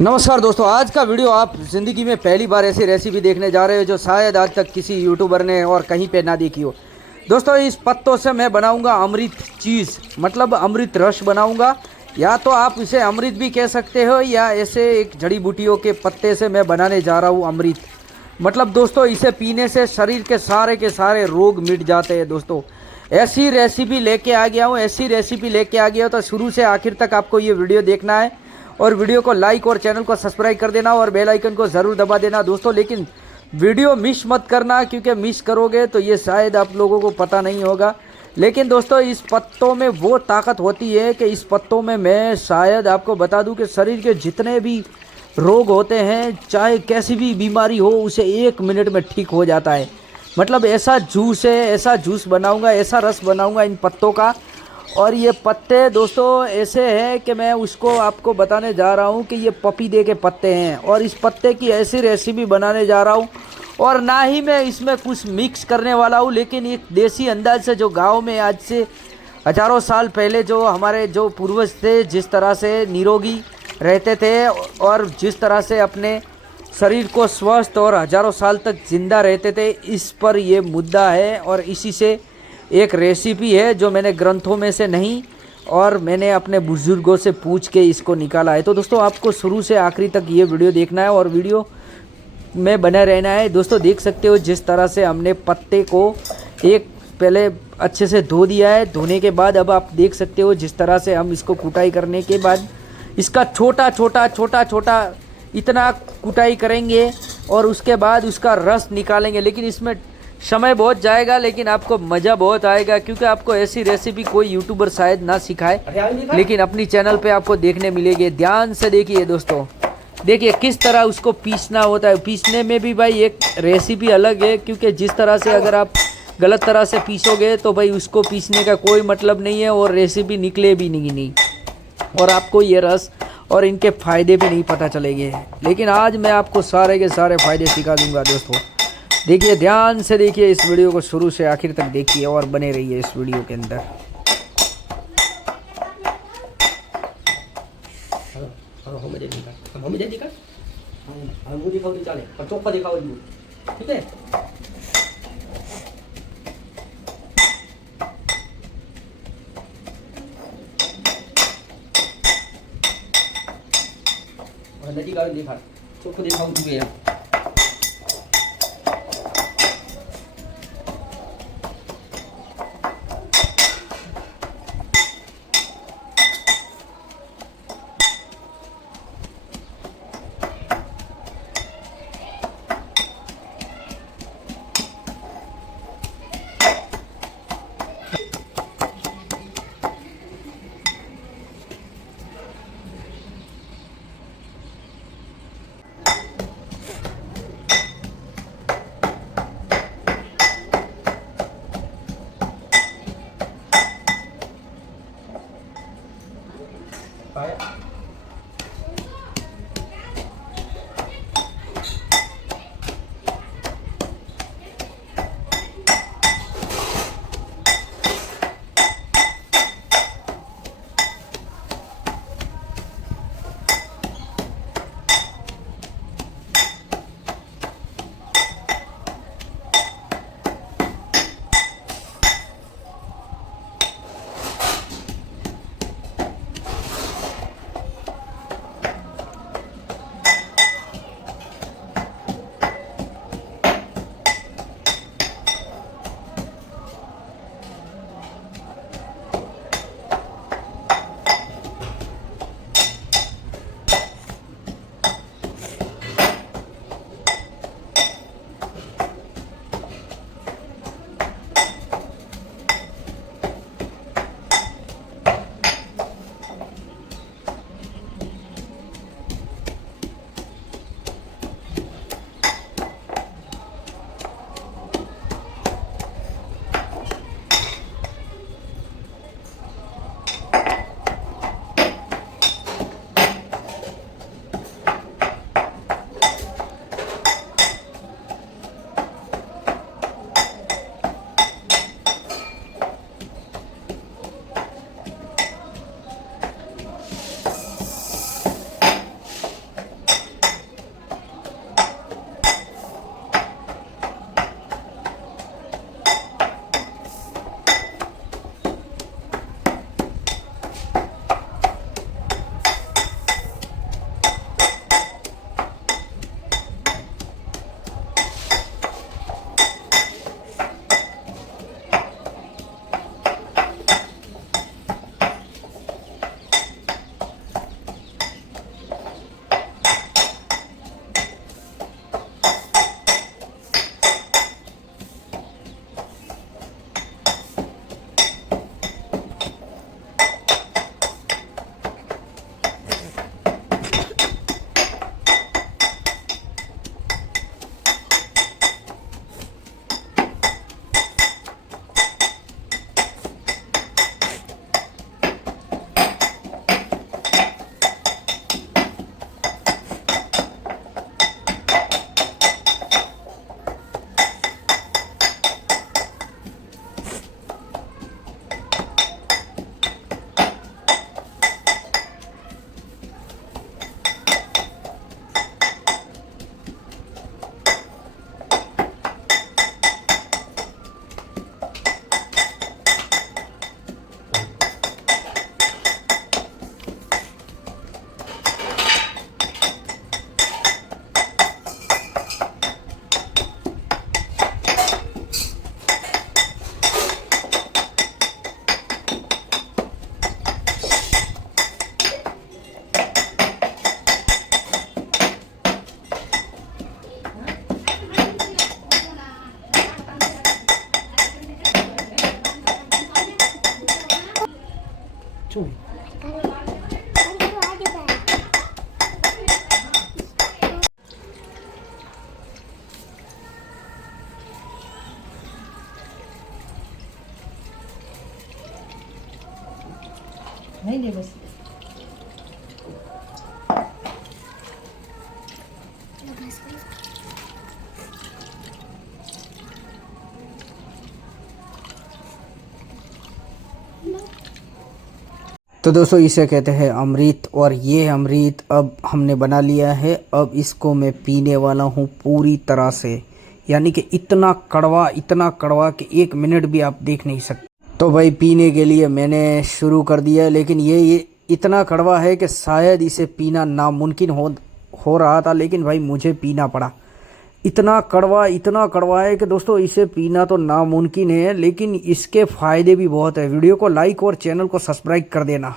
नमस्कार दोस्तों, आज का वीडियो आप ज़िंदगी में पहली बार ऐसी रेसिपी देखने जा रहे हो जो शायद आज तक किसी यूट्यूबर ने और कहीं पे ना देखी हो। दोस्तों, इस पत्तों से मैं बनाऊंगा अमृत चीज़, मतलब अमृत रस बनाऊंगा। या तो आप इसे अमृत भी कह सकते हो, या ऐसे एक जड़ी बूटियों के पत्ते से मैं बनाने जा रहा हूँ अमृत। मतलब दोस्तों, इसे पीने से शरीर के सारे रोग मिट जाते हैं। दोस्तों, ऐसी रेसिपी लेके आ गया हूँ, ऐसी रेसिपी लेके आ गया हूँ, तो शुरू से आखिर तक आपको ये वीडियो देखना है। और वीडियो को लाइक और चैनल को सब्सक्राइब कर देना और बेल आइकन को ज़रूर दबा देना दोस्तों। लेकिन वीडियो मिस मत करना, क्योंकि मिस करोगे तो ये शायद आप लोगों को पता नहीं होगा। लेकिन दोस्तों, इस पत्तों में वो ताकत होती है कि इस पत्तों में मैं शायद आपको बता दूं कि शरीर के जितने भी रोग होते हैं, चाहे कैसी भी बीमारी हो, उसे 1 मिनट में ठीक हो जाता है। मतलब ऐसा जूस है, ऐसा जूस बनाऊंगा, ऐसा रस बनाऊंगा इन पत्तों का। और ये पत्ते दोस्तों ऐसे हैं कि मैं उसको आपको बताने जा रहा हूँ कि ये पपीते के पत्ते हैं, और इस पत्ते की ऐसी रेसिपी बनाने जा रहा हूँ। और ना ही मैं इसमें कुछ मिक्स करने वाला हूँ, लेकिन एक देसी अंदाज से, जो गांव में आज से हजारों साल पहले जो हमारे जो पूर्वज थे, जिस तरह से निरोगी रहते थे और जिस तरह से अपने शरीर को स्वस्थ और हजारों साल तक जिंदा रहते थे, इस पर ये मुद्दा है। और इसी से एक रेसिपी है जो मैंने ग्रंथों में से नहीं, और मैंने अपने बुजुर्गों से पूछ के इसको निकाला है। तो दोस्तों, आपको शुरू से आखिरी तक ये वीडियो देखना है और वीडियो में बने रहना है। दोस्तों, देख सकते हो जिस तरह से हमने पत्ते को एक पहले अच्छे से धो दिया है। धोने के बाद अब आप देख सकते हो जिस तरह से हम इसको कुटाई करने के बाद इसका छोटा छोटा छोटा छोटा इतना कुटाई करेंगे, और उसके बाद उसका रस निकालेंगे। लेकिन इसमें समय बहुत जाएगा, लेकिन आपको मज़ा बहुत आएगा, क्योंकि आपको ऐसी रेसिपी कोई यूट्यूबर शायद ना सिखाए, लेकिन अपनी चैनल पे आपको देखने मिलेगी। ध्यान से देखिए दोस्तों, देखिए किस तरह उसको पीसना होता है। पीसने में भी भाई एक रेसिपी अलग है, क्योंकि जिस तरह से अगर आप गलत तरह से पीसोगे तो भाई उसको पीसने का कोई मतलब नहीं है, और रेसिपी निकले भी नहीं, और आपको ये रस और इनके फ़ायदे भी नहीं पता चलेंगे। लेकिन आज मैं आपको सारे के सारे फ़ायदे सिखा दूंगा दोस्तों। देखिए, ध्यान से देखिए, इस वीडियो को शुरू से आखिर तक देखिए और बने रहिए इस वीडियो के अंदर। ठीक है, नदी का देखा चोखो दिखाओ तुम्हें। ले बस। तो दोस्तों इसे कहते हैं अमृत, और ये अमृत अब हमने बना लिया है। अब इसको मैं पीने वाला हूँ पूरी तरह से, यानी कि इतना कड़वा कि 1 मिनट भी आप देख नहीं सकते। तो भाई पीने के लिए मैंने शुरू कर दिया, लेकिन ये इतना कड़वा है कि शायद इसे पीना नामुमकिन हो रहा था, लेकिन भाई मुझे पीना पड़ा। इतना कड़वा है कि दोस्तों इसे पीना तो नामुमकिन है, लेकिन इसके फ़ायदे भी बहुत है। वीडियो को लाइक और चैनल को सब्सक्राइब कर देना।